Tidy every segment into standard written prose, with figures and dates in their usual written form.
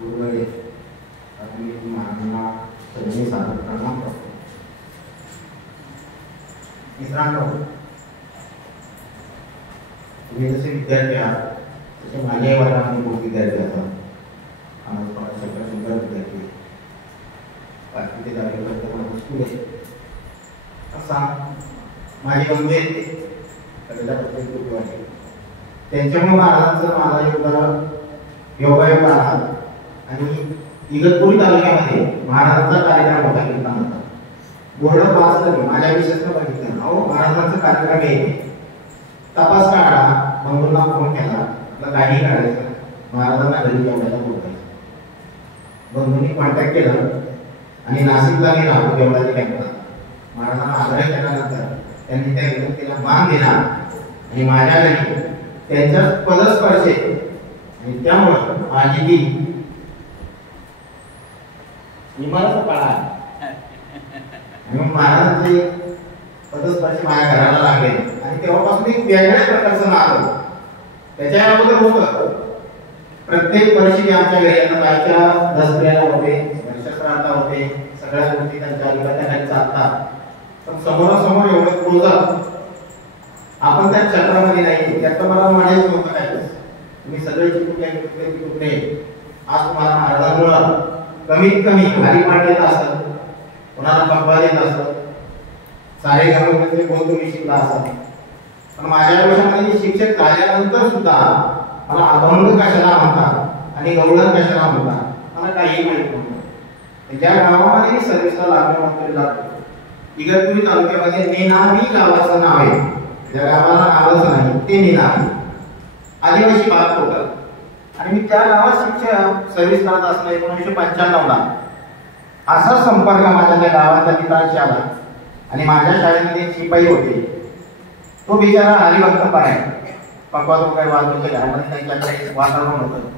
गुरुवारी आपली महाराजांना सगळ्यांनी सादर प्रणाम करतो. मित्रांनो, तुम्ही जसे विद्यार्थी आहात तसे माझ्याही वर्गामध्ये खूप विद्यार्थी असतात. आम्हाला सगळ्या सुंदर विद्यार्थी 5वी ते 10वीपर्यंत स्कूल आहे. असा माझे बंधू आहेत कलेला प्रत्येक गुरुवारी, त्यांच्यामुळे महाराजांचं माझा योगायोग आला आणि इगतपुरी तालुक्यामध्ये महाराजांचा कार्यक्रम होता कीर्तनाचा. बोर्ड पास झाली, माझ्या विशेषण बघितलं, अहो महाराजांचा कार्यक्रम आहे, तपास काढा. बंधूंना फोन केला, आपला गाडी काढायचं, महाराजांना घरी जेवणाला बोलवायचं. बंधूंनी कॉन्टॅक्ट केला आणि नाशिकला गेला जेवणाच्या कॅम्पला. महाराजांना आग्रह केल्यानंतर त्यांनी त्या विनंतीला मान दिला आणि माझ्या घरी त्यांच्या पदस्पर्शे आणि त्यामुळं माझी ती इमारत काळा आणि महाराजांचे पदस्पर्शे माझ्या घराला लागले आणि तेव्हापासून एक वेगळ्या प्रकारचं नाव. त्याच्या अगोदर होतं प्रत्येक वर्षी आमच्या घरी आता बायच्या दसऱ्याला होते, वर्षश्राद्ध होते, सगळ्या गोष्टी त्यांच्या अलिबात्याखाली चालतात. पण समोरासमोर एवढं क्लोज आपण त्या क्षेत्रामध्ये नाही. त्याचं मला म्हणायचं होतं काय, तुम्ही सगळे कुठले आज तुम्हाला महाराजांमुळं कमीत कमी हरिपाठ येत असत, कोणाला पप्पा येत असत, सारे गावामध्ये बोल तुम्ही शिकला असत. पण माझ्या आयुष्यामध्ये शिक्षक झाल्यानंतर सुद्धा मला अभंग कशाला म्हणतात आणि गवळण कशाला म्हणतात मला काही माहित नव्हतं. ज्या गावामध्ये मी सर्व्हिसला लागलो इगतपुरी तालुक्यामध्ये नेनावी गावाचं नाव आहे, ज्या गावाला नावच नाही ते नेनावी, आदिवासी भाग होता. आणि मी त्या गावात सर्व्हिस करत असताना 1995ला असा संपर्क माझ्या त्या गावातल्या मित्रांशी आला आणि माझ्या शाळेमध्ये शिपाई होते. तो बिचारा हरिभक्त पाय पप्पा तो काही वाजवायच्या घरामध्ये त्यांच्याकडे वातावरण होतं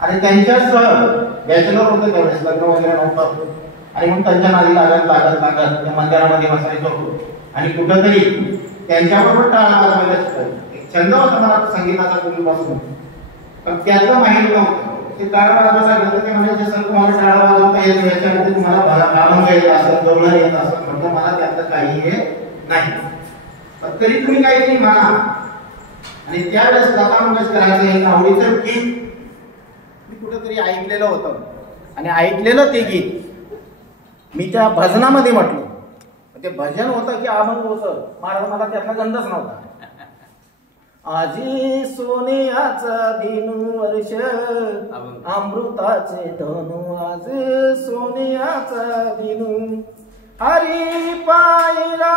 आणि त्यांच्यासह बॅचलर होतं, त्यावेळेस लग्न वगैरे नव्हतं. आणि मग त्यांच्या नादी लागत त्या मंदिरामध्ये बसायचो आणि कुठंतरी त्यांच्याबरोबर टाळा वाजवायला शिकायचो. एक छंद होता मला संगीताचा पूर्वीपासून, पण त्याचं माहीत नव्हतं. ते टाळा वाजवायला गेलं ते म्हणायचे सर तुम्हाला टाळा वाजवता येत, याच्यामध्ये तुम्हाला अभंग येत असत, गवळण येत असत. म्हणजे मला त्यातलं काही हे नाही, पण तरी तुम्ही काहीतरी म्हणा. आणि त्यावेळेस लता मंगेशकरांचं एक आवडीचं गीत मी कुठंतरी ऐकलेलं होतं आणि ऐकलेलं ते गीत मी त्या भजनामध्ये म्हटलं. ते भजन होतं की अभंग होतं, मला त्यातला गंधच नव्हता. आजी सोन्याचा दिनू वर्ष अमृताचे धनु, आज सोन्याचा दिनू हरी पाहिला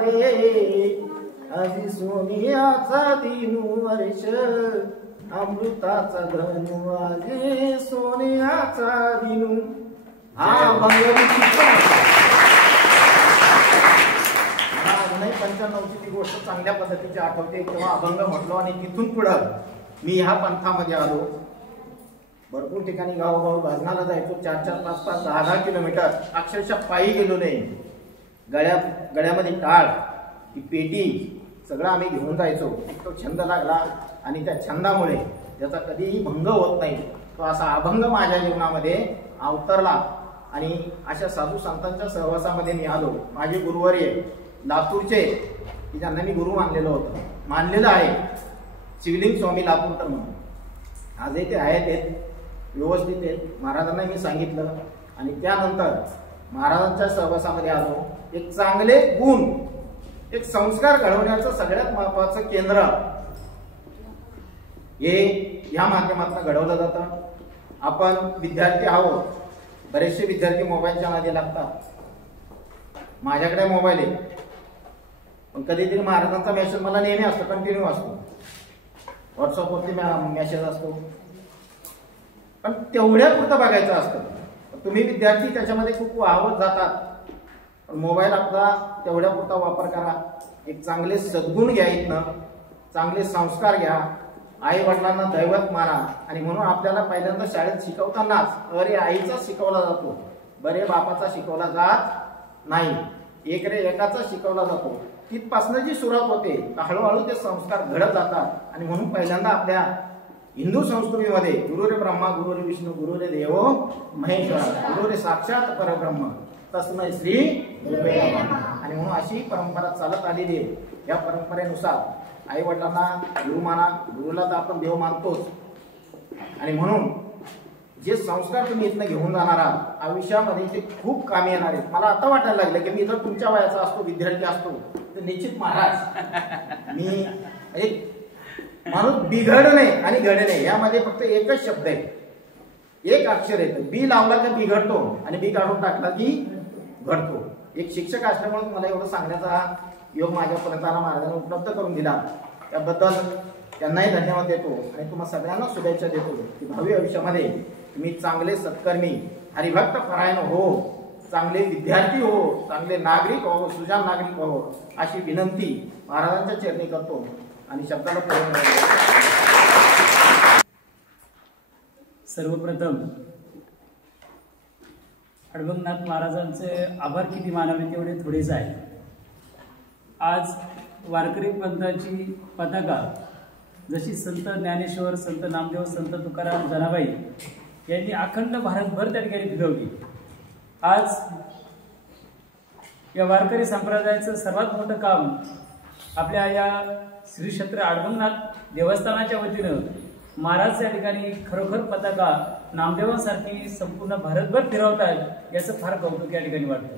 रे, आजी सोन्याचा दिनू वर्ष अमृताचा धनु, आजी सोन्याचा दिनू. हा अभंग 95ची ती गोष्ट चांगल्या पद्धतीची आठवते. तेव्हा अभंग म्हटलो आणि तिथून पुढं मी ह्या पंथामध्ये आलो. भरपूर ठिकाणी गावोगाव भजनाला जायचो, 4-4, 5-5, 10-10 किलोमीटर अक्षरशः पायी गेलो नाही. गळ्यामध्ये टाळ, ती पेटी सगळं आम्ही घेऊन जायचो. तो छंद लागला आणि त्या छंदामुळे त्याचा कधीही भंग होत नाही. तो असा अभंग माझ्या जीवनामध्ये अवतरला आणि अशा साधू संतांच्या सहवासामध्ये मी आलो. माझे गुरुवर्य लातूरचे की ज्यांना मी गुरु मानलेलं आहे, शिवलिंग स्वामी लातूरकर म्हणून, आजही ते आहेत, व्यवस्थित आहेत. महाराजांना मी सांगितलं आणि त्यानंतर महाराजांच्या सहवासामध्ये आलो. एक चांगले गुण, एक संस्कार घडवण्याचं सगळ्यात महत्वाचं केंद्र हे या माध्यमातून घडवलं जातं. आपण विद्यार्थी आहोत, बरेचसे विद्यार्थी मोबाईलच्या नादी लागतात. माझ्याकडे मोबाईल आहे, पण कधीतरी महाराजांचा मेसेज मला नेहमी असतो, कंटिन्यू असतो. व्हॉट्सअपवरती मेसेज असतो, पण तेवढ्या पुरतं बघायचं असतं. तुम्ही विद्यार्थी त्याच्यामध्ये खूप वाहवत जातात. पण मोबाईल आपला तेवढ्या पुरता वापर करा. एक चांगले सद्गुण घ्या, इथनं चांगले संस्कार घ्या, आई वडिलांना दैवत माना. आणि म्हणून आपल्याला पहिल्यांदा शाळेत शिकवतानाच अरे आईचा शिकवला जातो, बरे बापाचा शिकवला जात नाही. एक रे एकाचा शिकवला जातो. तिथपासून जी सुरुवात होते हळूहळू ते संस्कार घडत जातात आणि म्हणून पहिल्यांदा आपल्या हिंदू संस्कृतीमध्ये गुरुरे ब्रह्मा गुरुरे विष्णू गुरुरे देव महेश्वरा गुरुरे साक्षात परब्रह्म तस्मै श्री गुरुवे नमः आणि म्हणून अशी परंपरा चालत आलेली आहे. या परंपरेनुसार आई वडिलांना गुरु माना, गुरुला तर आपण देव मानतोच आणि म्हणून जे संस्कार तुम्ही इथनं घेऊन जाणार आहात आयुष्यामध्ये ते खूप कामी येणार आहेत. मला आता वाटायला लागलं की मी जर तुमच्या वयाचा असतो विद्यार्थी असतो तर निश्चित महाराज मी माणूस बिघडणे आणि घडणे यामध्ये फक्त एकच शब्द आहे, एक अक्षर येतं. बी लावला की बिघडतो आणि बी काढून टाकला की घडतो. एक शिक्षक असल्यामुळे मला एवढं सांगण्याचा योग माझ्यापर्यंत महाराजांनी उपलब्ध करून दिला. त्याबद्दल त्यांनाही धन्यवाद देतो आणि तुम्हा सगळ्यांना शुभेच्छा देतो की भावी आयुष्यामध्ये तुम्ही चांगले सत्कर्मी हरिभक्त परायण हो, चांगले विद्यार्थी हो, चांगले नागरिक हो, सुजाण नागरिक हो अशी विनंती महाराजांच्या चरणी करतो आणि शब्दाला पूर्ण. सर्वप्रथम अडबंगनाथ महाराजांचे आभार किती मानावे तेवढे थोडेच आहे. आज वारकरी पंथाची पताका जशी संत ज्ञानेश्वर, संत नामदेव, संत तुकाराम, जनाबाई यांनी अखंड भारतभर त्या ठिकाणी फिरवली. आज या वारकरी संप्रदायाचं सर्वात मोठं काम आपल्या या श्री क्षेत्र अडबंगनाथ देवस्थानाच्या वतीनं महाराज या ठिकाणी खरोखर पताका नामदेवांसारखी संपूर्ण भारतभर फिरवतात याचं फार कौतुक या ठिकाणी वाटतं.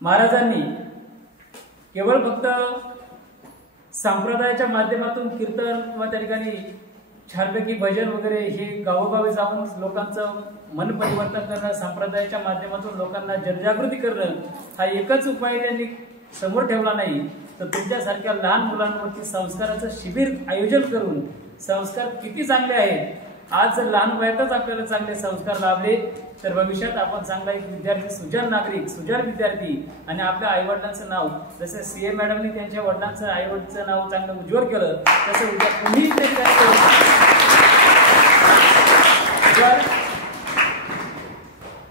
महाराजांनी केवळ फक्त संप्रदायाच्या माध्यमातून कीर्तन किंवा त्या ठिकाणी छानपैकी भजन वगैरे हे गावोगावी जाऊन लोकांचं मन परिवर्तन करणं, संप्रदायाच्या माध्यमातून लोकांना जनजागृती करणं हा एकच उपाय त्यांनी समोर ठेवला नाही, तर तुमच्यासारख्या लहान मुलांवरती संस्काराचं शिबिर आयोजन करून संस्कार किती चांगले आहेत. आज जर लहान वयातच आपल्याला चांगले संस्कार लाभले तर भविष्यात आपण चांगला एक विद्यार्थी, सुजाण नागरिक, सुजाण विद्यार्थी आणि आपल्या आईवडिलांचं नाव जसं सीए मॅडमनी त्यांच्या वडिलांचं आईवडिलांचं नाव चांगलं उज्ज्वल केलं तसं उद्या तुम्ही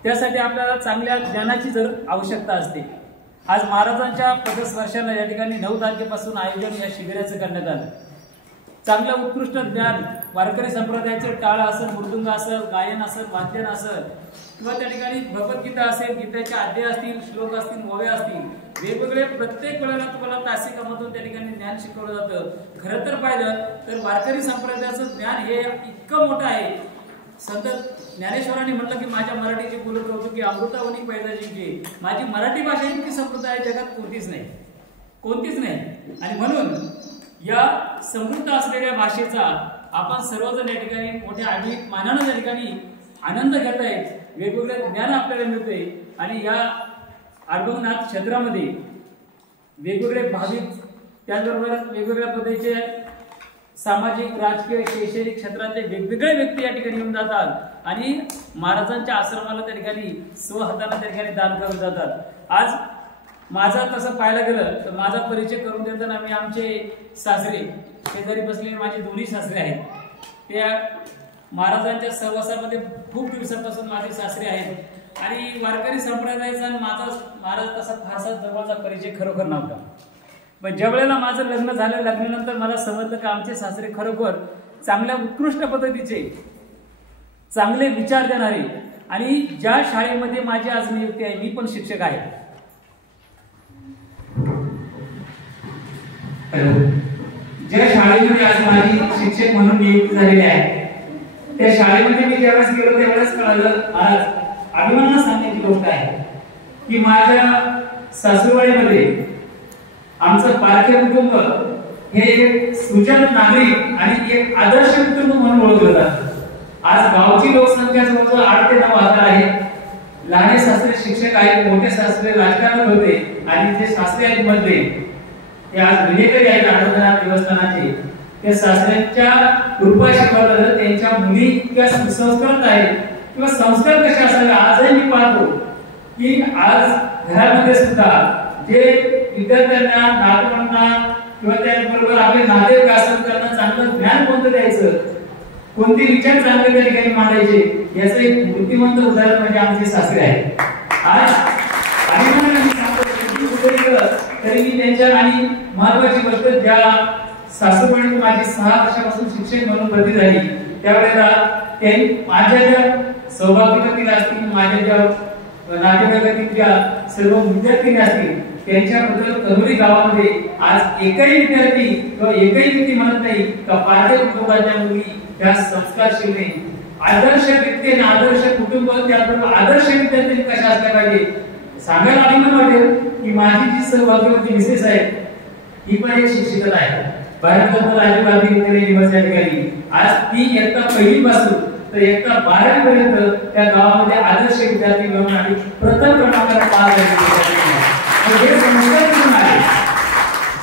त्यासाठी आपल्याला चांगल्या ज्ञानाची जर आवश्यकता असते. आज महाराजांच्या पदस्पर्शाला या ठिकाणी 9 तारखेपासून आयोजन या शिबिराचं करण्यात आलं. चांगलं उत्कृष्ट ज्ञान वारकरी संप्रदायाचे टाळ असेल, मृदुंग असेल, गायन असेल, वाद्यन असेल किंवा त्या ठिकाणी भगवद्गीता असेल, गीतेचे अध्याय असतील, श्लोक असतील, ओव्या असतील, वेगवेगळे प्रत्येक वेळेला तुम्हाला तासिकामधून त्या ठिकाणी ज्ञान शिकवलं जातं. खरं तर पाहिलं तर वारकरी संप्रदायाचं ज्ञान हे इतकं मोठं आहे. संत ज्ञानेश्वरांनी म्हटलं की माझ्या मराठीची बोलत होतो की अमृतावनी पैदा जिंके. माझी मराठी भाषा इतकी संप्रदाय जगात कोणतीच नाही. आणि म्हणून या समृद्ध असलेल्या भाषेचा आपण सर्वजण या ठिकाणी मोठ्या अभिमानानं या ठिकाणी आनंद घेत आहेत. वेगवेगळं ज्ञान आपल्याला मिळतंय आणि या अडबंगनाथ क्षेत्रामध्ये वेगवेगळे भाविक, त्याचबरोबर वेगवेगळ्या पद्धतीचे सामाजिक, राजकीय, शैक्षणिक क्षेत्रातले वेगवेगळे व्यक्ती या ठिकाणी येऊन जातात आणि महाराजांच्या आश्रमाला त्या ठिकाणी स्वहाताने त्या ठिकाणी दान करून जातात. आज माझा तसं पाहायला गेलं तर माझा परिचय करून देताना मी आमचे सासरे शेजारी बसलेले माझे दोन्ही सासरे आहेत. त्या महाराजांच्या सहवासामध्ये खूप दिवसापासून माझे सासरे आहेत आणि वारकरी संप्रदायाचा माझा महाराज तसा फारसा जवळचा परिचय खरोखर नव्हता. पण ज्या वेळेला माझं लग्न झालं, लग्नानंतर मला समजलं की आमचे सासरे खरोखर चांगल्या उत्कृष्ट पद्धतीचे, चांगले विचार देणारे आणि ज्या शाळेमध्ये माझी आज नियुक्ती आहे, मी पण शिक्षक आहे. ज्या शाळेमध्ये आज माझी शिक्षक म्हणून नियुक्ती झालेली आहे त्या शाळेमध्ये मी ज्यावेळेस गेलो त्यावेळेस कळलं, महाराज अभिमानानं सांगण्याची गोष्ट आहे की माझ्या सासूरवाडीमध्ये आमचं पारखे कुटुंब हे एक सुजाण नागरिक आणि एक आदर्श कुटुंब म्हणून ओळखलं जातं. आज गावची लोकसंख्या जवळजवळ 8 ते 9 हजार आहे. लहान सासरे शिक्षक आहेत, मोठे सासरे राजकारणात होते आणि जे सासरे आहेत मध्ये ते आज विनेकरी आहेत अडबंगनाथ देवस्थानाचे. त्या सासऱ्यांच्या कृपाशीर्वादानं त्यांच्या मुली इतक्या सुसंस्कृत आहेत किंवा संस्कार कसे असावे आजही मी पाहतो की आज घरामध्ये सुद्धा जे विद्यार्थ्यांना, नातवांना किंवा त्याबरोबर आपले नाते विकसित करणं, चांगलं ज्ञान कोणतं द्यायचं, कोणते विचार चांगले त्या ठिकाणी मांडायचे याचं एक मूर्तिमंत उदाहरण म्हणजे आमचे सासरे आहेत. आज तरी मी त्यांच्या आणि महत्वाची गोष्ट ज्या सासूबाईंनी माझी 6 वर्षापासून शिक्षक म्हणून भरती झाली त्यावेळेला ते माझ्या ज्या सौभाग्यवती असतील, माझ्या ज्या नातेवाईकातील ज्या सर्व विद्यार्थी असतील त्यांच्याबद्दल कणोली गावामध्ये आज एकही विद्यार्थी किंवा एकही व्यक्ती म्हणत नाही का पारधी कुटुंबाच्या मुली त्या संस्कारशील नाही. आदर्श व्यक्ती आणि आदर्श कुटुंब त्याबरोबर आदर्श विद्यार्थी कशा असल्या पाहिजे सांगायला अभिमान वाटेल की माझी जी सौभाग्यवती मिसेस आहे ही पण एक शिक्षिका आहे. भारतरत्न राजीव गांधी युनिव्हर्सिटी या ठिकाणी आज ती इयत्ता 1ली पासून तर इयत्ता 12वी पर्यंत त्या गावामध्ये आदर्श विद्यार्थी म्हणून आणि प्रथम क्रमांकाला पास झाले. हे संस्कार करून आले.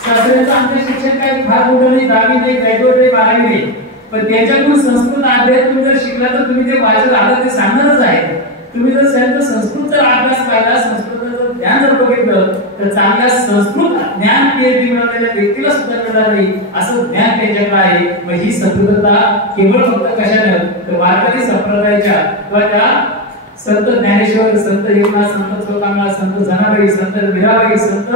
शास्त्राचं आमचे शिक्षण काय फार मोठं नाही, 10वी नाही, ग्रॅज्युएट नाही, 12वी नाही, पण त्याच्यातून संस्कृत अध्यात्म जर शिकला तर तुम्ही ते वाचन आलं ते सांगणारच आहे. तुम्ही जर त्यांचा संस्कृतचा अभ्यास पाहिला, संस्कृताचं ज्ञान जर बघितलं तर चांगल्या संस्कृत ज्ञान पीएचडी मिळवलेल्या व्यक्तीला सुद्धा मिळणार नाही असं ज्ञान त्यांच्याकडे आहे. मग ही संस्कृतता केवळ फक्त कशानं तर वारकरी संप्रदायाच्या किंवा त्या संत ज्ञानेश्वर, संत एकनाथ, संत तुकाराम, संत जनाबाई, संत मीराबाई, संत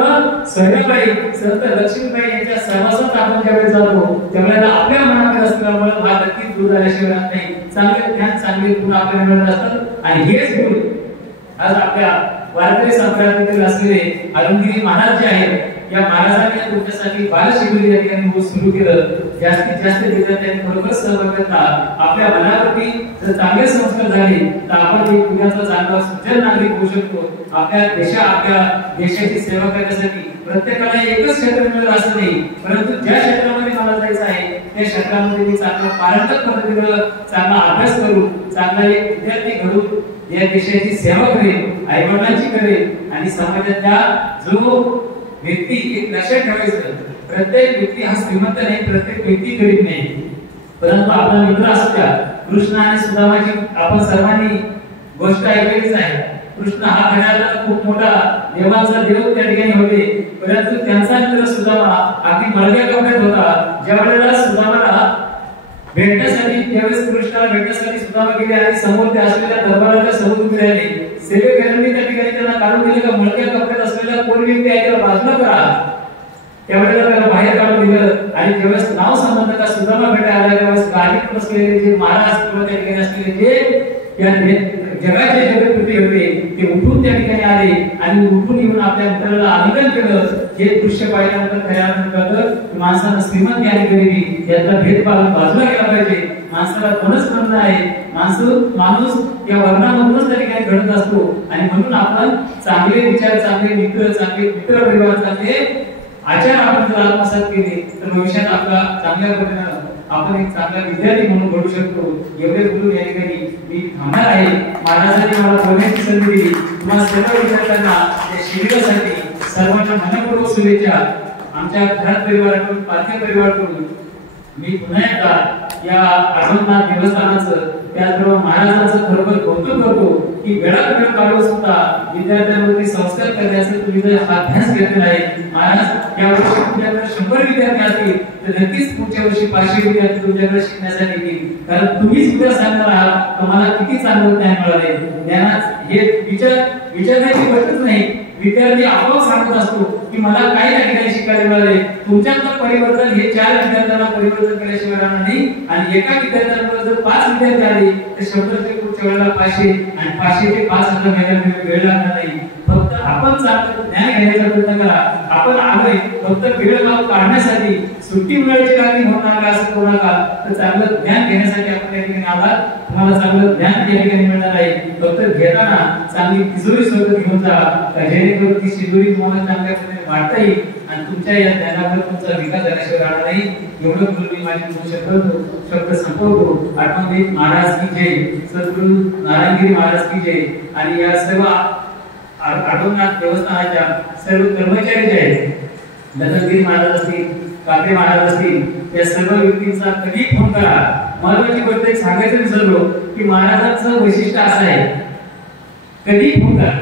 सोयराबाई, संत लक्ष्मीबाई यांच्या सहवासात आपण ज्यावेळेस जातो त्यावेळेला आपल्या मनामध्ये असल्यामुळे हा नक्कीच दूर झाल्याशिवाय नाही. चांगले ज्ञान चांगले गुण आपल्याला मिळत असतात आणि हेच गुण आज आपल्या वारकरी संप्रदायातील असलेले अरुणगिरी महाराज जे आहेत या महाराजांनी तुमच्यासाठी बालशिबिर या ठिकाणी सुरू केलं. जास्तीत जास्त विद्यार्थ्यांनी खरोखर सहभाग घेतला. आपल्या मनावरती जर चांगले संस्कार झाले तर आपण एक पुण्याचा चांगला सुजल नागरिक होऊ शकतो. आपल्या देशाची सेवा करण्यासाठी प्रत्येकाला एकच क्षेत्र मिळेल असं नाही, परंतु ज्या क्षेत्रामध्ये मला जायचं आहे त्या क्षेत्रामध्ये मी चांगला पारंगत पद्धतीनं चांगला अभ्यास करू, चांगला एक विद्यार्थी घडून या देशाची सेवा करेल, आईवडिलांची करेल आणि समाजातल्या जो व्यक्ती एक लक्षात ठेवायचं प्रत्येक व्यक्ती हा श्रीमंत नाही, प्रत्येक व्यक्ती गरीब नाही, परंतु आपला मित्र असू द्या. कृष्ण आणि सुदामाची आपण सर्वांनी गोष्ट ऐकलीच आहे. कृष्ण हा घराला खूप मोठा देवाचा देव त्या ठिकाणी होते, परंतु त्यांचा मित्र सुदामा अगदी मळक्या कपड्यात होता. ज्या वेळेला सुदामाला भेटण्यासाठी त्यावेळेस कृष्णाला भेटण्यासाठी सुदामा गेले आणि समोर त्या असलेल्या दरबाराच्या समोर उभे राहिले. सेवेकरांनी त्या ठिकाणी त्यांना काढून दिले का मळक्या कपड्यात असलेल्या कोण व्यक्ती आहे त्याला बाजूला करा. त्यावेळेला त्याला बाहेर काढून दिलं आणि ज्यावेळेस नाव संबंध का सुदामा भेटायला आला त्यावेळेस गाडीत बसलेले जे महाराज किंवा त्या ठिकाणी असलेले जे या जगाचे जगतपती होते ते उठून त्या ठिकाणी आले आणि उठून येऊन आपल्या मित्राला आलिंगन केलं. हे दृश्य पाहिल्यानंतर खऱ्या अर्थानं माणसानं श्रीमंत आणि गरिबी याचा भेदभाव बाजूला केला पाहिजे. माणसाला कोणच म्हणणं आहे, माणूस या वर्णामधूनच त्या ठिकाणी घडत असतो आणि म्हणून आपण चांगले विचार, चांगले मित्र, चांगले मित्र परिवार, चांगले आचार आपण जर आत्मसात केले तर भविष्यात आपला चांगल्या पद्धतीनं आपण एक चांगला विद्यार्थी म्हणून घडू शकतो. एवढे बोलून या ठिकाणी मी थांबणार आहे. महाराजांनी मला बोलण्याची संधी दिली. तुम्हाला सर्व विद्यार्थ्यांना या शिबिरासाठी सर्वांच्या मनपूर्वक शुभेच्छा. आमच्या घरात परिवाराकडून, पालखी परिवाराकडून मी पुन्हा एकदा या आढळनाथ देवस्थानाचं त्याचबरोबर महाराजांचं खरोखर कौतुक करतो की वेळात वेळ काढून सुद्धा विद्यार्थ्यांवरती संस्कार करण्याचे तुम्ही जर हा अभ्यास घेतलेला आहे. महाराज या वर्षी तुमच्याकडे 100 विद्यार्थी असतील तर नक्कीच पुढच्या वर्षी 500 विद्यार्थी तुमच्याकडे शिकण्यासाठी येतील, कारण तुम्हीच उद्या सांगणार आहात तुम्हाला किती चांगलं ज्ञान मिळाले. ज्ञानात हे विचारण्याची गोष्टच नाही, विद्यार्थी आपोआप सांगत असतो की मला काय त्या ठिकाणी शिकायला मिळाले. तुमच्यातलं परिवर्तन हे 4 विद्यार्थ्यांना परिवर्तन केल्याशिवाय राहणार नाही आणि एका विद्यार्थ्याला जर 5 विद्यार्थी आले तर 100चे पुढच्या वेळेला 500 आणि 500 ते 5000 महिन्यात वेळ लागणार नाही. फक्त आपण चांगलं ज्ञान घेण्याचा प्रयत्न करा. आपण आलोय फक्त वेळ काढण्यासाठी, सुट्टी मिळायची काही होणार असं करू नका, तर चांगलं ज्ञान घेण्यासाठी आपण या ठिकाणी आलात. तुम्हाला चांगलं ज्ञान या ठिकाणी मिळणार आहे. फक्त घेताना चांगली तिजोरी सोबत घेऊन जा, जेणेकरून ती तिजोरी तुम्हाला चांगल्या पद्धतीने वाढता येईल आणि तुमच्या या ज्ञानावर तुमचा विकास झाल्याशिवाय राहणार नाही. एवढं बोलून मी माझी शब्द संपवतो. आठवणी महाराज की जय, सद्गुरु नारायणगिरी महाराज की जय आणि या सर्व आढळनाथ देवस्थानाच्या सर्व कर्मचारी जे आहेत, दत्तगिरी महाराज असतील, काकडे महाराज असतील, या सर्व व्यक्तींचा कधी फोन करा. महत्वाची गोष्ट एक सांगायचं विसरलो की महाराजांचं वैशिष्ट्य असं आहे, कधी फोन करा.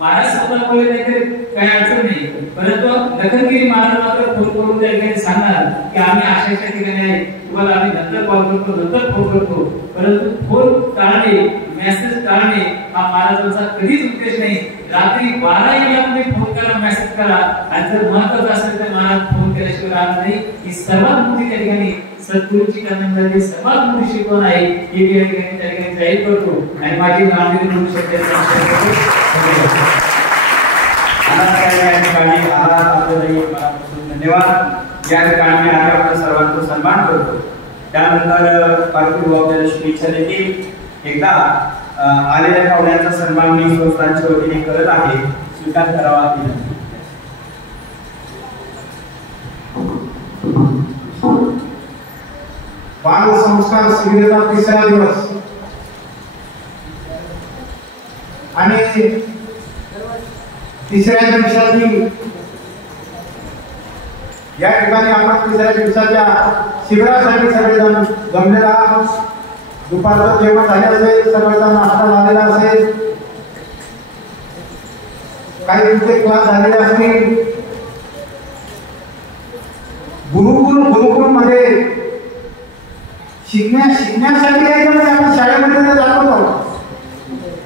महाराज स्वतः बोलले नाही तर काही अडचण नाही, परंतु दत्तगिरी महाराज मात्र फोन करून त्या ठिकाणी सांगणार की आम्ही अशा ठिकाणी आहे, तुम्हाला आम्ही नंतर कॉल करतो, नंतर फोन करतो. परंतु फोन टाळणे, मेसेज टाळणे हा महाराजांचा कधीच उद्देश नाही. रात्री 12 ला तुम्ही फोन करा, मेसेज करा, आणि जर महत्त्वाचं असेल तर मला फोन केल्याशिवाय राहणार नाही. ही सर्वात मोठी त्या ठिकाणी सद्गुरूची करण्याची सर्वात मोठी शिकवण आहे. ही त्या ठिकाणी जाहीर करतो आणि माझी गांभीर्य म्हणू शकते. धन्यवाद. या ठिकाणी आम्ही आपल्या सर्वांचा सन्मान करतो. त्यानंतर पालखी आपल्याला शुभेच्छा देतील. एकदा आलेल्या पाहुण्यांचा सन्मान मी संस्थांच्या वतीने करत आहे, स्वीकार करावा विनंती. बाल संस्कार शिबिराचा 3रा दिवस आणि 3ऱ्या दिवसाची या ठिकाणी आपण 3ऱ्या दिवसाच्या शिबिरासाठी सगळेजण जमलेला आहोत. दुपारचं जेवण झाले असेल, सगळ्याचा नाश्ता झालेला असेल, काही तुमचे क्लास झालेले असतील. गुरुकुल मध्ये शिकण्यासाठी यायचं म्हणजे आपण शाळेमध्ये जातो.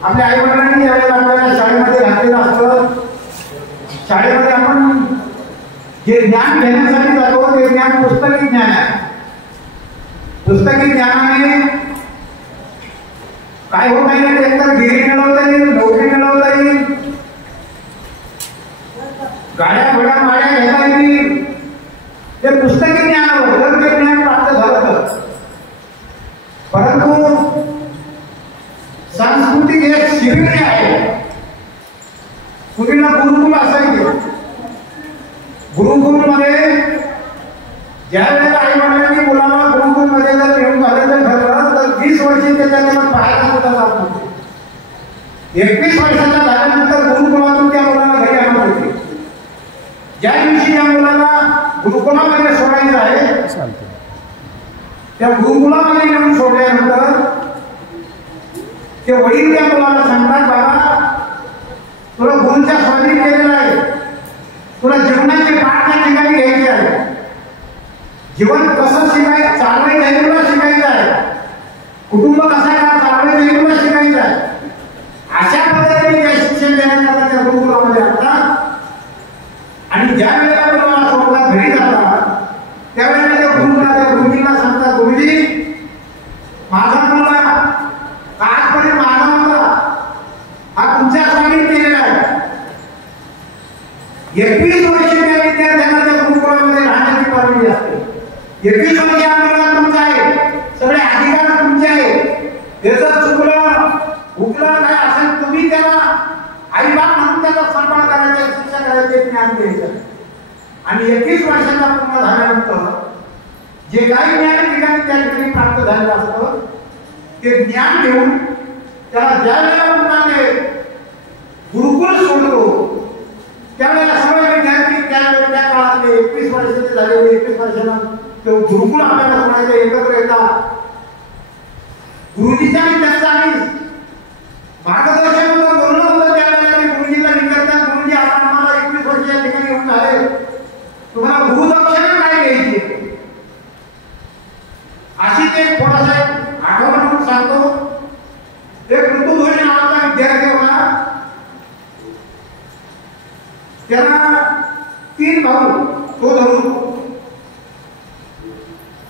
आपल्या आई वडिलांनी यावेळेला आपल्याला शाळेमध्ये घातलेलं असतं. शाळेमध्ये आपण जे ज्ञान घेण्यासाठी जातो ते ज्ञान पुस्तकी ज्ञान आहे. पुस्तकी ज्ञानाने काय होत नाही, एकतर डिग्री मिळवता येईल, नोकरी मिळवता येईल, गाड्या घोड्या माड्या घेता येईल. ते पुस्तकी ज्ञान जर ते ज्ञान प्राप्त झालं तर. परंतु सांस्कृतिक एक शिबिर आहे. पूर्वीला गुरुकुल असायचे. गुरुकुल मध्ये ज्या वेळेला आई वडिलांनी मुलाला गुरुकुल मध्ये जर घेऊन घालायचं ठरलं तर 20 वर्षी त्याच्याकडे पाहायला सुद्धा जात होते. 21 वर्षाचा झाल्यानंतर गुरुकुलातून त्या मुलाला घरी आणत होते. ज्या दिवशी त्या मुलाला गुरुकुलामध्ये सोडायचं आहे, त्या गुरुकुलामध्ये नेऊन सोडल्यानंतर ते वडील त्या मुलाला सांगतात, बाबा तुला गुरुच्या स्वाधीन केलेला आहे, तुला जीवनाचे पाठ त्या ठिकाणी घ्यायचे आहे. जीवन कसं चालवायचं आहे तुला शिकायचं आहे. कुटुंब कसं चालवायचं आहे तुला शिकायचं आहे. अशा पद्धतीने त्या शिक्षण देण्यात त्या गुरुकुलामध्ये असतात. आणि ज्या वेळेला तुम्हाला सोडला घरी जातात त्यावेळेला त्या गुरुजीला सांगतात, गुरुजी माझा मुलगा आजपर्यंत माझा मुलगा हा तुमच्या स्वाधीन केलेला आहे. 21 वर्ष त्या विद्यार्थ्यांना त्या गुरुकुलामध्ये राहण्याची परवानगी असते. 21 वर्ष हा मुलगा तुमचा आहे, सगळे अधिकार तुमचे आहे. त्याचं चुकलं उकलं काय असेल तुम्ही त्याला आई बाप म्हणून त्याचा सन्मान करायचा, शिक्षा करायचे, ज्ञान द्यायचं. आणि 21 वर्षाचा पूर्ण झाल्यानंतर जे काही ज्ञान ठिकाणी त्या ठिकाणी प्राप्त झालेलं असतं ते ज्ञान घेऊन त्याला ज्या वेळेला मुलाने गुरुकुल सोडतो त्यावेळेला सगळे विद्यार्थी त्या काळातले 21 वर्षाचे झालेले 21 वर्षांना तो गुरुकुल आपल्याला सोडायचं एकत्र येतात. गुरुजीच्या आणि त्यांचा आणि मार्गदर्शन होतं, बोलणं होतं. त्यावेळेला ते गुरुजीला विचारतात, गुरुजी आता आम्हाला 21 वर्ष या ठिकाणी येऊन झाले, तुम्हाला गुरुदक्षिणा काय घ्यायची? अशीच एक थोडासा आठवण म्हणून सांगतो. एक ऋतुध्वज नावाचा विद्यार्थी होता. त्याला 3 भाऊ, तो धरून.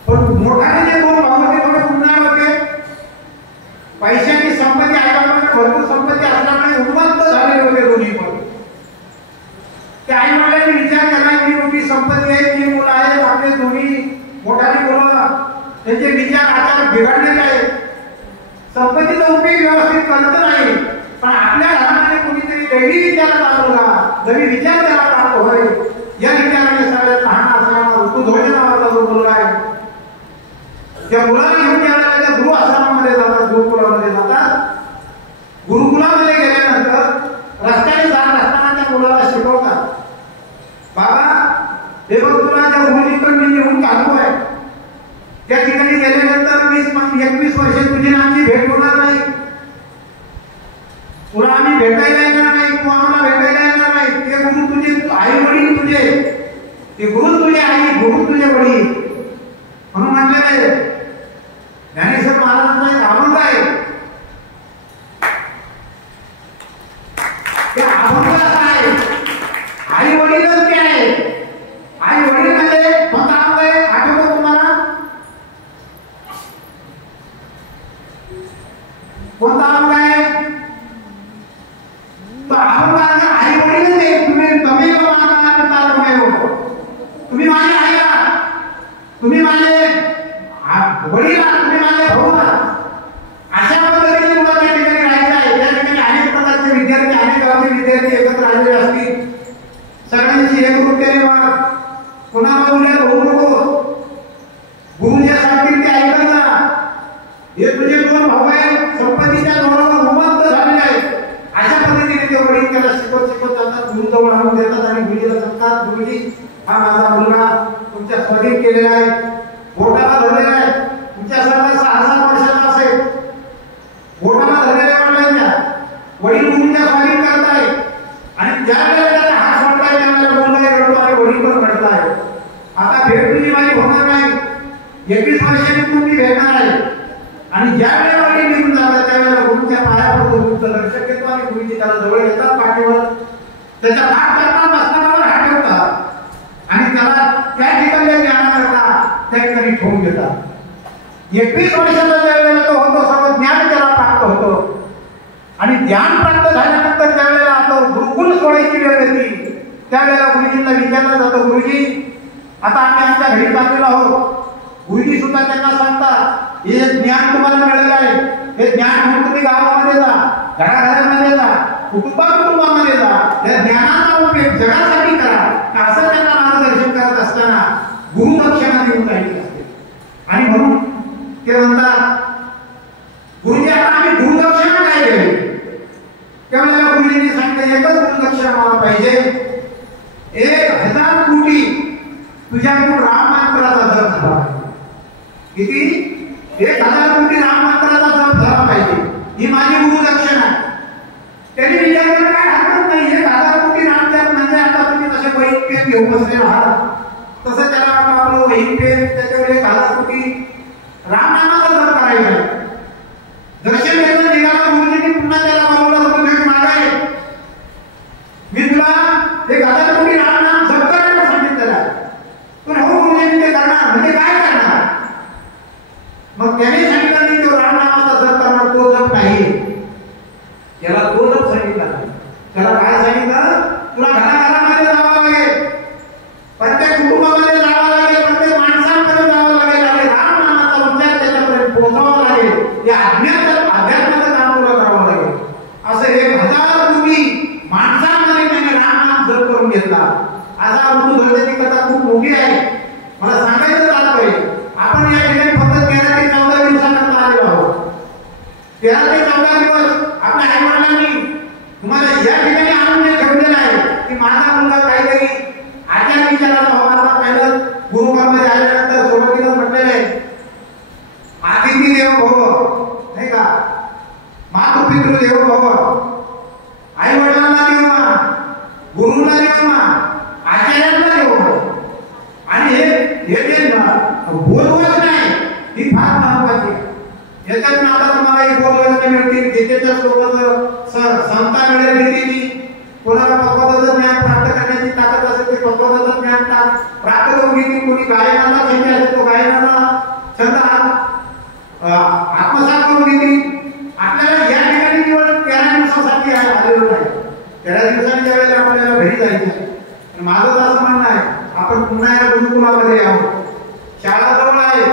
पण मोठाने जे 2 भाऊ होते थोडे उन्हाळ होते. पैशाची संपत्ती आईवडिलांना भरपूर संपत्ती असल्यामुळे उन्मत्त झालेले होते दोन्ही पण. त्या आईवडिलांनी विचार केला की मोठी संपत्ती आहे, 3 मुलं आहेत, आपले दोन्ही मोठाने मुलं, त्यांचे विचार आचार बिघडलेले आहेत. संपत्तीचा उपयोग व्यवस्थित करत नाही, पण आपल्या घरामध्ये कोणीतरी दैवी विचाराचा मुलगा, दैवी विचार त्याला प्राप्त होय या विचाराने सगळ्यात लहान असणारा ऋतुध्वज नावाचा जो मुलगा आहे त्या मुलाला घेऊन त्या गुरु आश्रमामध्ये जातात, गुरुकुलामध्ये जातात. गुरुकुलामध्ये गेल्यानंतर रस्त्याने जात असताना त्या मुलाला शिकवतात, बाबा हे बघ तुला त्या मुलीकडे मी येऊन काढलो आहे, त्या ठिकाणी गेल्यानंतर 21 वर्ष तुझी आमची भेट होणार नाही, तुला आम्ही भेटायला येणार नाही, तू आम्हाला भेटायला येणार नाही. ते गुरु तुझे आई वडील तुझे, ते गुरु तुझे आई, गुरु तुझे वडील म्हणून म्हटलेलं आहे. ज्ञानेश्वर महाराजांचा एक अभंग आहे. त्या कोणता अहंकार आहे? तो अहंकार आई वडील नाही. तुम्ही तुम्ही माझे आई आहात, तुम्ही माझे वडील आहात, तुम्ही माझे भाऊ आहात. अशा पद्धतीने तुला त्या ठिकाणी राहायचं आहे. त्या ठिकाणी अनेक प्रकारचे विद्यार्थी, अनेक गावचे विद्यार्थी एकत्र आलेले असतील. सगळ्यांची एकरूपतेने वाग. कोणाला उद्या होऊ नको. गुरुच्या सांगतील ते ऐकत जा. हे तुझे दोन भाऊ आहेत, संपत्तीच्या जोरावर उमंत झालेले आहेत. अशा पद्धतीने ते वडील त्याला शिकवत जातात. गुरु जवळ आणून देतात आणि गुरुजीला सांगतात, गुरुजी हा माझा मुलगा तुमच्या स्वाधीन केलेला आहे, बोटाला धरलेला आहे. तुमच्यासारखा 6-7 वर्षाचा असेल, बोटाला धरलेल्या वडिलांच्या वडील गुरुच्या स्वाधीन करताय. आणि ज्या वेळेला त्याचा हात सोडताय त्यावेळेला मुलगा रडतो आणि वडील पण रडताय. आता भेट तुझी माझी होणार नाही. 21 वर्षांनी तुम्ही भेटणार आहे. आणि ज्या वेळेला वडील निघून जातात त्यावेळेला गुरुच्या पाया पडतो, गुरुचं दर्शन घेतो आणि गुरुजी त्याला जवळ येतात, पाठीवर त्याच्या हात करतात, बसण्यावर हात ठेवतात आणि त्याला त्या ठिकाणी ज्ञानाकरता त्या ठिकाणी ठेवून घेतात. 21 वर्षाचा ज्या वेळेला तो होतो सर्व ज्ञान त्याला प्राप्त होतो. आणि ज्ञान प्राप्त झाल्यानंतर ज्या वेळेला तो गुरुकुल सोडायची वेळ येते त्यावेळेला गुरुजींना विचारलं जातं, गुरुजी आता आम्ही आमच्या घरी चाललेलो आहोत. गुरुजी सुद्धा त्यांना सांगतात, हे ज्ञान तुम्हाला मिळालं आहे, हे ज्ञान म्हणून तुम्ही गावामध्ये जा, घराघरामध्ये जा, कुटुंबामध्ये जा, या ज्ञानाचा उपयोग जगासाठी करा. असं त्यांना मार्गदर्शन करत असताना गुरुदक्षिणा देऊन राहिली असते. आणि म्हणून ते म्हणतात, गुरुजी आता आम्ही गुरुदक्षिणा काय द्यावी? त्यावेळेला गुरुजींनी सांगितलं, एकच गुरुदक्षिणा मला पाहिजे. 1000 कोटी तुझ्याकडून राम मंत्राचा जप झाला. किती? 1000 कोटी राम मंत्राचा जप झाला पाहिजे. ही माझी गुरुदक्षिणा. त्यांनी विचार केला, काय हरकत नाही, 1000 कोटी राम जप म्हणजे आता तुम्ही तसे वहीत पेन घेऊन बसले आहात, तसं त्याला आपलं वहीत पेन त्याच्यावर 1000 कोटी रामनामाचा जप करायचा. दर्शन घ्यायचं निघाला गुरुजींनी पुन्हा त्याला मागवलं होतं, भेट मागाय मी तुला 1000 कोटी रामनाम जप करायला सांगितलेलं. पण हो गुरुजींनी ते करणार म्हणजे काय करणार? मग त्याने सांगितलं की तो रामनामाचा जप करणार, तो जप नाही. त्याला तो जप सांगितला. त्याला काय सांगितलं? तुला घराघरामध्ये जावं लागेल, प्रत्येक कुटुंबामध्ये जावं लागेल, प्रत्येक माणसांमध्ये जावं लागेल आणि रामनामाचा उच्चार त्याच्यापर्यंत पोहोचावा लागेल. या अध्यात्माचं काम तुला करावं लागेल. असं 1000 कोटी माणसांमध्ये त्याने रामनाम जप करून घेतला. असा मृदुधर्माची कथा खूप मोठी आहे. मला सांगायचं तात्पर्य, आपण या ठिकाणी फक्त 13 ते 14 दिवसांकरता आलेलो आहोत. 13 ते 14 दिवस आपल्या आई वडिलांनी तुम्हाला या ठिकाणी आणून ठेवलेलं आहे की माझा मुलगा काहीतरी आचार विचाराचा व्हावा. पहिलं गुरुकुलामध्ये आल्यानंतर सुरुवातीला म्हटलेलं आहे, अतिथी देवो भव, नाही का, मातृपितृ देवो भव. आई वडिलांना देव मान, गुरुला देव मान, आचार्यांना देव मान. आणि हे बोलवच नाही, ही फार महत्वाची आहे. याच्यातून आता तुम्हाला एक बोलवच मिळतील, गीतेच्या सोबत संता मिळेल, रीतीने कोणाला भगवताचं ज्ञान प्राप्त करण्याची ताकद असेल ते भगवताचं ज्ञान प्राप्त करून घेतील. कोणी गायनाला छंद असेल तो गायनाला छंद आत्मसात करून घेतील. आपल्याला या ठिकाणी केवळ 13 दिवसासाठी आलेलो नाही. 13 दिवसांनी ज्या वेळेला आपल्याला घरी जायचं आहे. माझं असं म्हणणं आहे, आपण पुन्हा या गुरुकुलामध्ये यावं. शाळा जवळ आहे,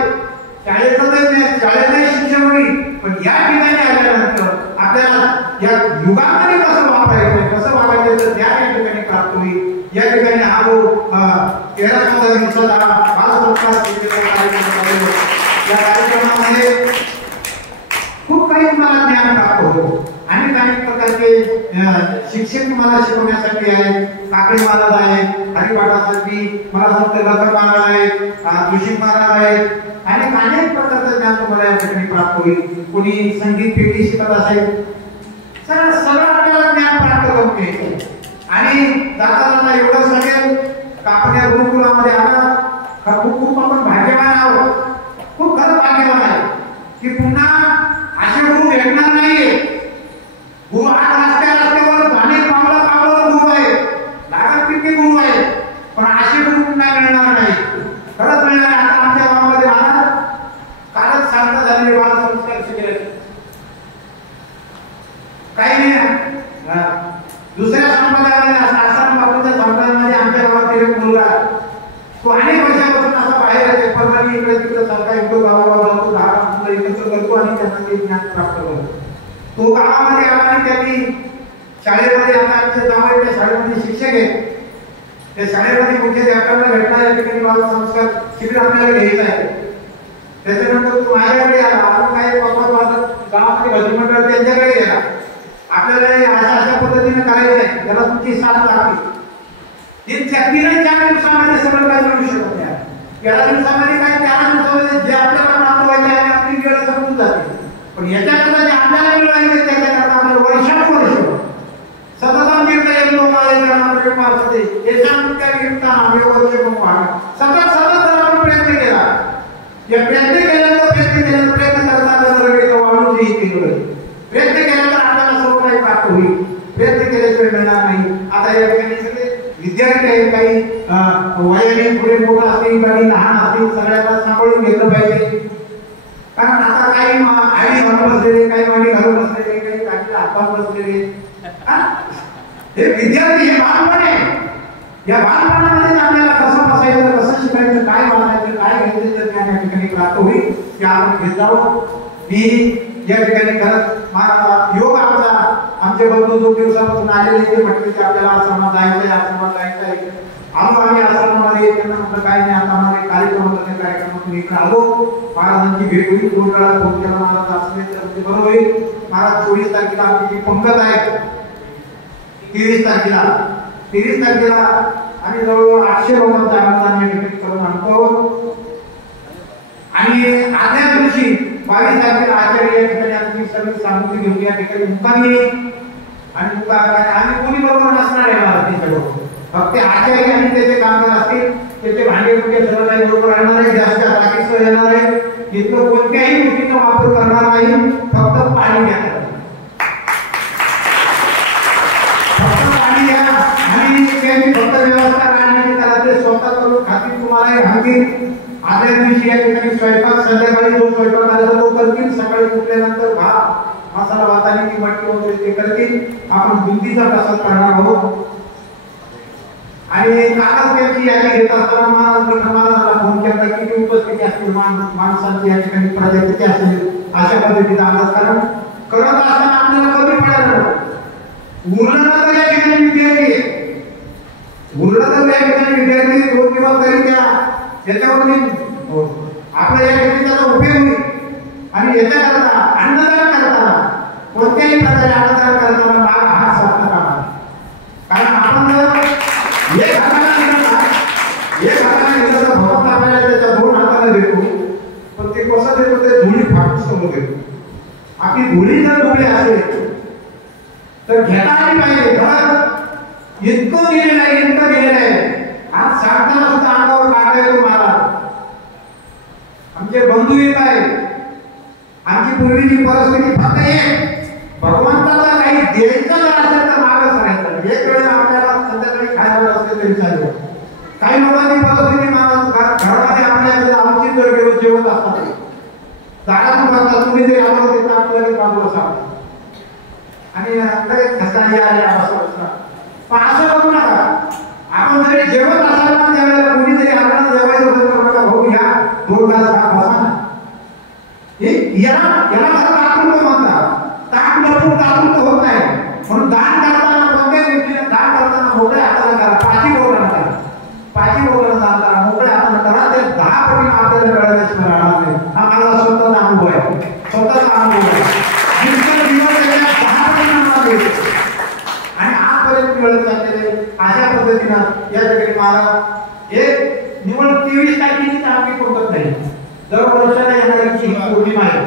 शाळेतही शिक्षण होईल, पण या ठिकाणी आल्यानंतर आपल्याला या युगामध्ये कसं वापरायचं, कसं वागायचं तर त्या ठिकाणी प्राप्त होईल. या ठिकाणी आलो 13-14 दिवसाचा या कार्यक्रमामध्ये खूप काही तुम्हाला ज्ञान प्राप्त होतं. अनेक प्रकारचे शिक्षक तुम्हाला शिकवण्यासाठी आहेत. काकडे महाराज आहेत, हरिपाठासाठी मला फक्त लखन महाराज आहेत, जोशी महाराज आहेत. अनेक प्रकारचं ज्ञान तुम्हाला या ठिकाणी प्राप्त होईल. कोणी संगीत पेटी शिकत असेल, सगळं आपल्याला ज्ञान प्राप्त करून घ्यायचं. आणि जाताना एवढं सांगेल का आपण या गुरुकुलामध्ये आला खूप आपण भाग्यवान आहोत. खूप खरं भाग्यवान आहे की पुन्हा असे गुरु भेटणार नाहीये. गुरु आज रस्त्यावर अनेक पावलावर गुरु आहे, लागत किती गुरु आहे, पण असे गुरु पुन्हा मिळणार नाही. खरंच मिळणार. आता आमच्या गावामध्ये महाराज कालच सांगता झालेले बाल संस्कार शिकले. त्याप्रमाणे इकडे तिकडे सरकार इकडे गावागाव जातो, गावाला एकत्र करतो आणि त्यांना ते ज्ञान प्राप्त करतो. तो गावामध्ये आला आणि त्यांनी शाळेमध्ये आता आमच्या गावाच्या शाळेमध्ये शिक्षक आहेत, त्या शाळेमध्ये मुख्याध्यापकांना भेटणार या ठिकाणी बाल संस्कार शिबिर आपल्याला घ्यायचं आहे. त्याच्यानंतर तो माझ्याकडे आला, आपण काय गावामध्ये भजन मंडळ त्यांच्याकडे गेला, आपल्याला अशा पद्धतीने करायचं आहे, त्याला तुमची साथ लागते. तीन 4 दिवसामध्ये सगळं काय मिळू शकत नाही. 11 दिवसामध्ये काय 4 दिवसामध्ये जे आपल्याला प्राप्त व्हायचे आहे आपली वेळ संपून जाते. पण याच्याकरता जे आपल्याला मिळवायचे त्याच्याकरता आपल्याला वर्षानुवर्ष सतत प्रयत्न केला. या प्रयत्न केल्यानंतर प्रयत्न केल्यानंतर आपल्याला सर्व काही प्राप्त होईल. प्रयत्न केल्याशिवाय मिळणार नाही. आता या ठिकाणी सगळे विद्यार्थी आहेत, काही वयाने पुढे मोठा असतील, काही लहान असतील, सगळ्यांना सांभाळून घेतलं पाहिजे. कारण आता काही आईने घालून बसलेले, काही वाणी घालून बसलेले, काही काठीला हातात बसलेले, हे विद्यार्थी हे बालपण आहे. या बालपणामध्ये आपल्याला कसं बसायचं, कसं शिकायचं, काय वाचायचं, काय घ्यायचं तर त्या ठिकाणी प्राप्त होईल ते आपण घेत जाऊ. मी या ठिकाणी खरंच माझा योग आमचे बंधू 2 दिवसापासून आलेले ते म्हटले की आपल्याला आश्रमात जायचंय, आश्रमात जायचंय. आम्ही आश्रमामध्ये त्यांना म्हटलं काय नाही, आता माझे कार्यक्रम होता, त्या कार्यक्रमातून इकडे आलो. महाराजांची भेट होईल. 2 वेळा फोन केला, महाराज असले तर बरं होईल. महाराज 24 तारखेला आमची जी पंगत आहे, 30 तारखेला आम्ही जवळजवळ 800 लोकांचा अन्नदान या ठिकाणी करून आणतो. आणि आदल्या दिवशी 22 तारखेला आचार्य या ठिकाणी आमची सगळी सामग्री घेऊन या ठिकाणी मुक्कामी आणि आम्ही कोणी बरोबर नसणार आहे महाराज. फक्त आचार्य आणि त्याचे कामगार असतील, त्याचे भांडे कुठे सर्व काही बरोबर आणणार आहे, जास्त बाकीचं येणार आहे. इथं कोणत्याही गोष्टीचा वापर करणार नाही, फक्त पाणी घ्या, फक्त व्यवस्था राहण्याची करायचे, स्वतः करून खातील, तुम्हाला घालतील. आदल्या दिवशी या ठिकाणी स्वयंपाक, संध्याकाळी जो स्वयंपाक आला तो करतील, सकाळी उठल्यानंतर भात, मसाला भात आणि ती मटकी वगैरे ते करतील. आपण बुंदीचा प्रसाद करणार आहोत. आणि कालच त्यांची यादी घेत असताना महाराजांना फोन केला किती उपस्थिती असतील माणसांची या ठिकाणी, प्रजा किती असेल, अशा पद्धतीचा अंदाज कारण करत असताना आपल्याला कमी पडायला उरलं तर या ठिकाणी विद्यार्थी 2 दिवस तरी त्याच्यावरती आपल्या या ठिकाणी त्याचा उपयोग होईल. आणि याच्याकरता अन्नदान करताना कोणत्याही प्रकारे अन्नदान करताना माग हात साधता कामा. कारण आपण जर एक हाताने घेतलं भगवंत आपल्याला त्याच्या 2 हाताला देतो, पण ते कसं देतो, ते धुळी फाटून समोर देतो. आपली धुळी जर डोळे असेल तर घेता आली पाहिजे. घर इतकं दिलेलं आहे, इतकं दिलेलं आहे. आज सांगताना सुद्धा अंगावर काटा येतो महाराज. आमचे बंधू येत आहेत. आमची पूर्वीची परिस्थिती फक्त एक, भगवंताला काही द्यायचं जर असेल तर मागच राहायचं. एक वेळेला आपल्याला संध्याकाळी खायला असेल तरी चालेल. काही लोकांची परिस्थिती घरामध्ये आपल्या आमची जर गेलो जेवत असतात, दारातून बघतात, तुम्ही जरी आम्हाला देता आपल्याला बाजूला सांगता आणि खसाने पण असं करू नका. आपण जरी जेवत असाल ना त्यावेळेला कोणी जरी आपल्याला जेवायचं बंद करू नका. भाऊ घ्या 2 ग्लास बसा ना. याला कसं तात्पुरतं म्हणतात. तात्पुरतं होत नाही. म्हणून दान करताना कोणत्याही गोष्टीला दान करताना मोकळ्या हाताला करा. 5 बोटानं करा. 5 बोटानं दान करा. मोकळ्या हातानं करा. ते 10 पटीने आपल्याला मिळाल्याशिवाय राहणार नाही. हा माझा स्वतःचा अनुभव आहे. स्वतःचा अनुभव आहे. आणि आजपर्यंत मिळत चाललेले अशा पद्धतीनं या ठिकाणी महाराज एक निवड 23 तारखेची आम्ही कोणत नाही. दर वर्षाला येणारी पौर्णिमा आहे.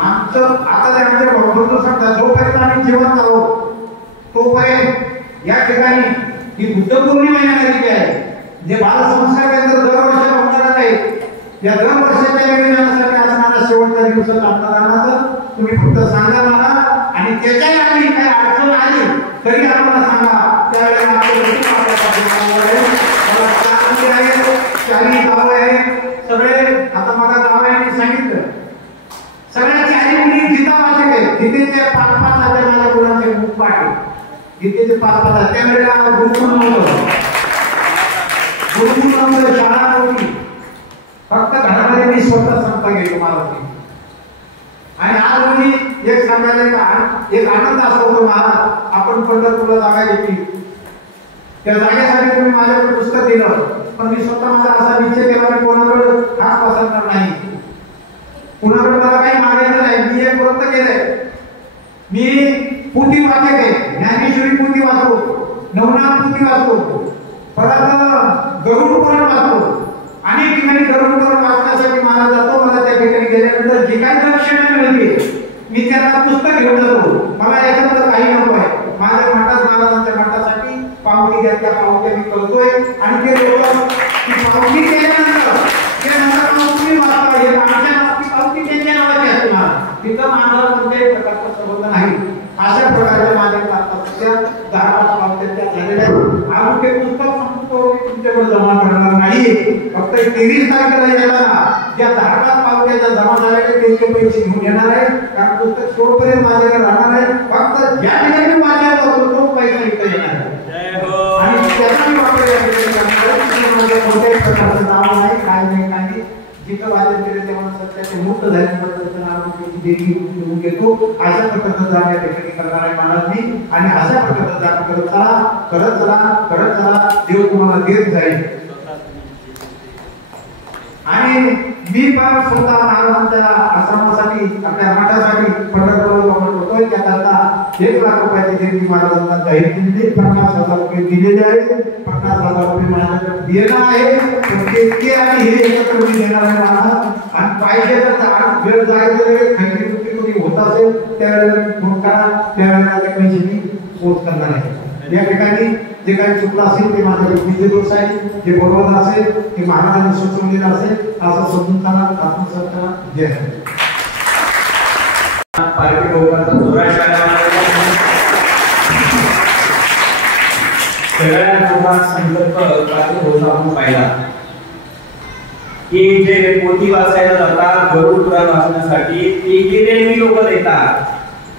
आमचं आता त्यांच्या बंधू सांगतात जोपर्यंत आम्ही जिवंत आहोत तोपर्यंत या ठिकाणी ही बुद्ध पौर्णिमा येणारी आहे. जे बालसंस्कार केंद्र दरवर्षी होणार आहे, या दर वर्षाच्या योजनेसाठी असणाऱ्या शेवटच्या दिवसात अन्नदानाचं तुम्ही फक्त सांगा मला. आणि त्याच्याही आधी काही अडचण आली तरी आम्हाला सांगा. त्यावेळेला सगळे आता मला जावयाने सांगितलं सगळ्याची आई मुली गीता वाचक आहे. गीतेचे 5-5 हजार माझ्या मुलांचे मुख आहे. गीतेचे 5-5 त्यावेळेला गुरुकुल नव्हतं, शाळा नव्हती. स्वतः संपर्क घेतो महाराज. आणि आज मी एक सांगायला एक आनंद असा होतो महाराज, आपण पंढरपूरला जागा घेतली, त्या जागेसाठी तुम्ही माझ्याकडे पुस्तक दिलं, पण मी स्वतः माझा असा निश्चय केला की कोणाकडे हात पसरणार नाही, कुणाकडे मला काही मागायचं नाही. मी एक व्रत केलंय, मी पोथी वाचक आहे, ज्ञानेश्वरी पोथी वाचतो, नवनाथ पोथी वाचतो, परत गरुड पुराण वाचतो, अनेक ठिकाणी गरुड पुराण वाचण्यासाठी मला जातो. मला त्या ठिकाणी गेल्यानंतर जे काही दक्षिणा मिळते मी त्याला पुस्तक घेऊन जातो. मला याच्यामध्ये काही नको आहे, माझ्या मठात महाराजांच्या मठासाठी पावती घ्या, त्या पावत्या मी करतोय. आणि ते लोक ती पावती केल्यानंतर ते मला तुम्ही वाचता येईल, आमच्या पावती त्यांच्या नावाची असते ना, तिथं माझा कोणत्याही प्रकारचा संबंध नाही. अशा प्रकारच्या माझ्या पावत्या 10-5 पावत्या त्या झालेल्या आहेत. आम्ही ते पुस्तक सांगतो की तुमच्याकडे जमा करणार नाही, फक्त 23 तारखेला यायला ज्या 10-5 पावत्या जमा झालेल्या त्यांचे पैसे घेऊन येणार आहे, कारण पुस्तक शेवटपर्यंत माझ्याकडे राहणार आहे. फक्त ज्या ठिकाणी माझ्याकडे होतो तो पैसा इथे येणार आहे आणि त्याचा मी वापर या ठिकाणी करणार आहे. माझ्या कोणत्याही प्रकारचं नाव नाही, काय नाही, काही जिथं वाचन केलं तेव्हा सत्याचे मुक्त झाल्यानंतर त्याचं नाव देवी घेऊन घेतो. अशा प्रकारचं जाण या ठिकाणी करणार आहे महाराज मी. आणि अशा प्रकारचं जाण करत चला, करत चला, करत चला, देव तुम्हाला देत जाईल. आणि मी पण स्वतः महाराजांच्या आश्रमासाठी, आपल्या मठासाठी पंढरपूरला होतोय. त्याकरता 1 लाख रुपयाची देणगी महाराजांना जाहीर केली. 50,000 रुपये दिलेले आहेत, 50,000 रुपये माझ्याकडे देणं आहे. ते आणि हे एकत्र मी देणार आहे महाराज. आणि पाहिजे तर वेळ जायचं खरेदी कुठे होत असेल त्यावेळेला फोन करा, त्यावेळेला त्या पैसे मी पोच करणार आहे. या ठिकाणी जे काही चुकलं असेल ते माझ्या बुद्धीचे दोष आहे, जे बरोबर असेल ते महाराजांनी सुचवलेलं असेल असं समजून करा, आत्मसात करा. जय पालखी लोकांचा जोरात सगळ्यात मोठा संकल्प पालखी होता आपण पाहिला की जे पोथी वाचायला जातात, गरुड पुराण वाचण्यासाठी ती जी लोक देतात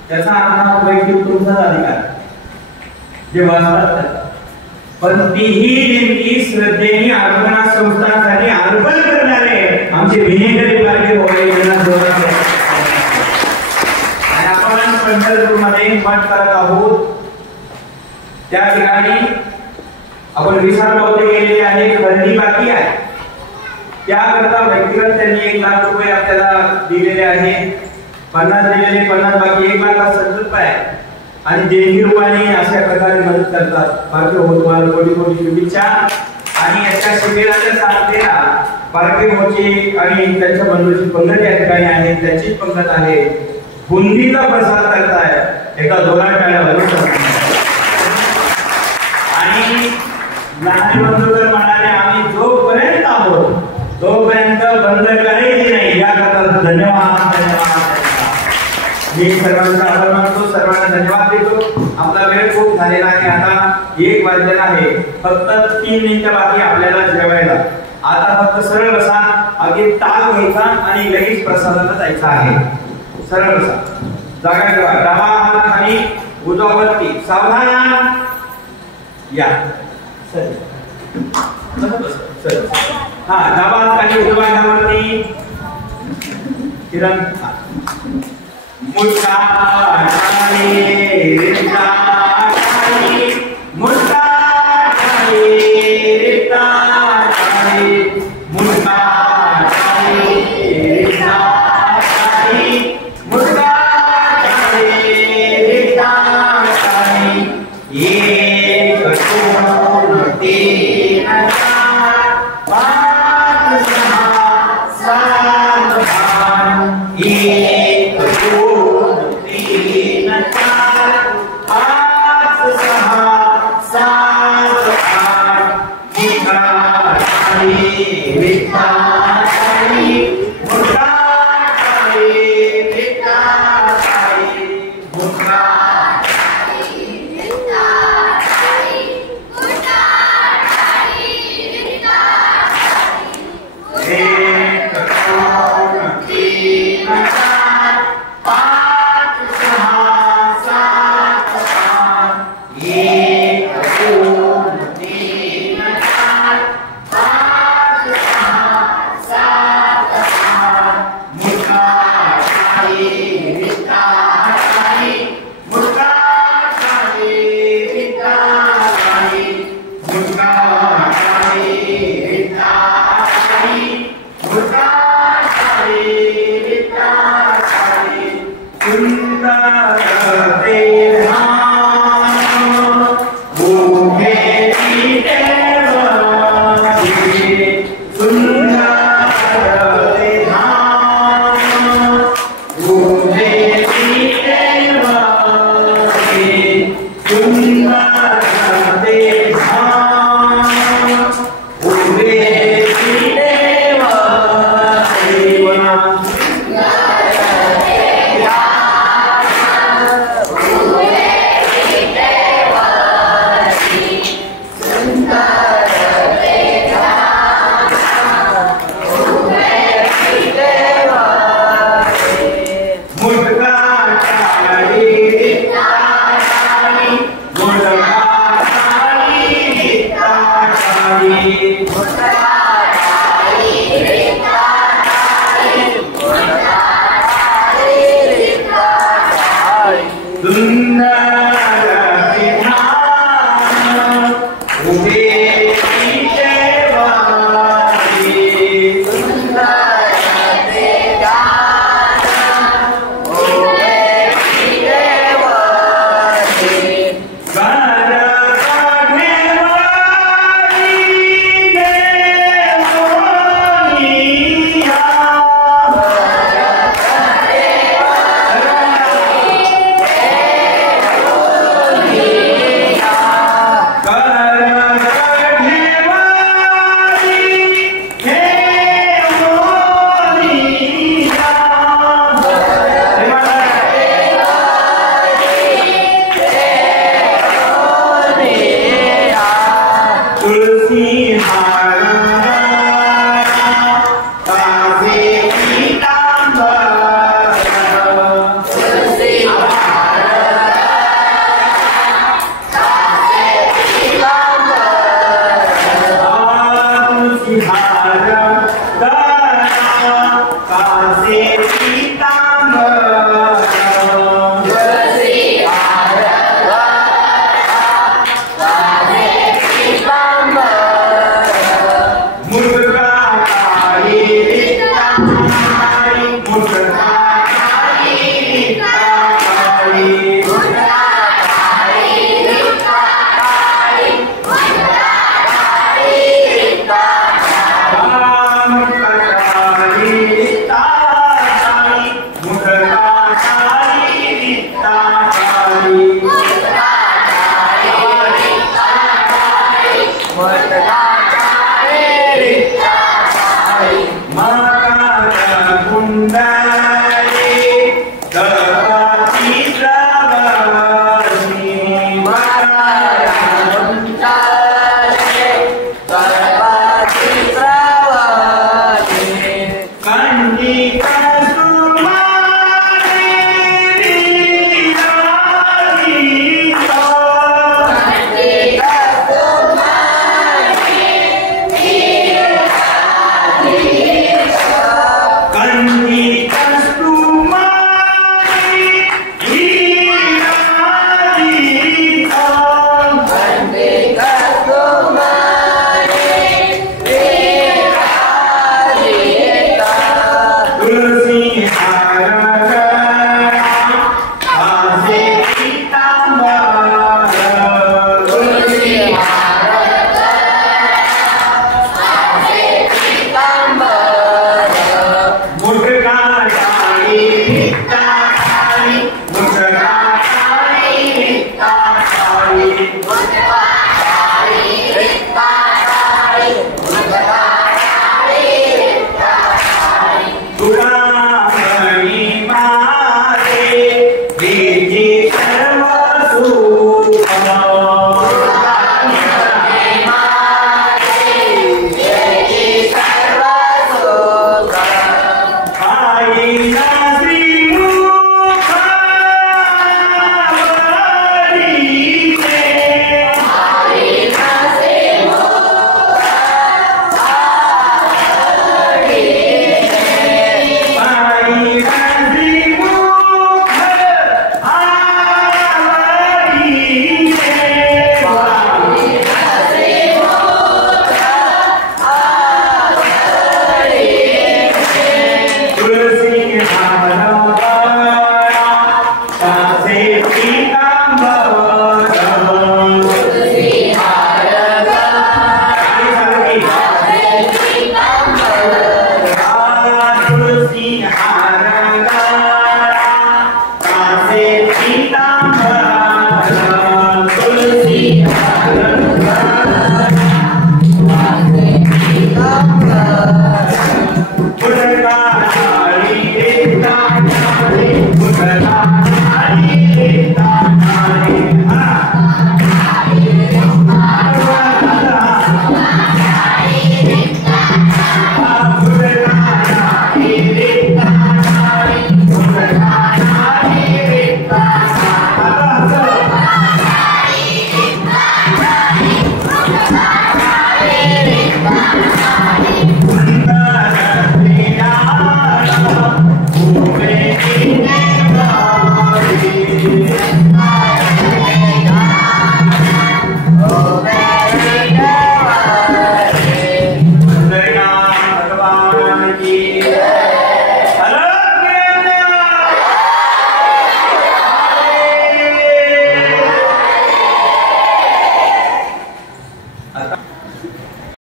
त्याचा अर्थ वैयक्तिक तुमचाच अधिकार जे वाचतात, पण तीही देणगी श्रद्धेने अर्पणा संस्थांसाठी अर्पण करणारे आमचे विनेकरी पालखी होळे यांना जोरात. आणि आपण पंढरपूरमध्ये मठ करत आहोत, त्या ठिकाणी आपण विसार पावते गेलेले आहे, खरेदी बाकी आहे. त्याकरता व्यक्तिगत त्यांनी 1 लाख रुपये आपल्याला दिलेले आहे. 50 दिलेले, 50 बाकी, 1 लाख हा संकल्प आहे. आणि देणगी रूपाने अशा प्रकारे मदत करतात. पालखी होत तुम्हाला कोटी कोटी शुभेच्छा. आणि याच्या शिबिराच्या साथीला पालखी होची आणि त्यांच्या बंधूची पंगत या ठिकाणी आहे, त्याची पंगत आहे. बुंदीचा प्रसाद करताय, एका जोरात टाळ्या वाजवून. आणि लहान बंधू तर म्हणाले आम्ही जोपर्यंत आहोत तोपर्यंत बंद करायची नाही. याकरता धन्यवाद, धन्यवाद. मी सर्वांचा आभार मानतो, सर्वांना धन्यवाद देतो. आपला वेळ खूप झालेला आहे, आता 1 वाजलेला आहे. फक्त 3 मिनिटं बाकी आपल्याला जेवायला. आता फक्त सरळ बसा, अगदी ताल घ्यायचा आणि लगेच प्रसादाला जायचं आहे. सरळ बसा, जागा ठेवा, डावा हात खाली, उजवा वरती, सावधान या. सर सर हा, डावा हात खाली, उजवा हात वरती, किरण मुट्टा खाली, रिता खाली, मुट्टा खाली, रिता खाली, मुट्टा खाली, रिता खाली, मुट्टा खाली, रिता खाली. 1 2 3 4 5 6 7 8 1 2 3 4 5 Kandika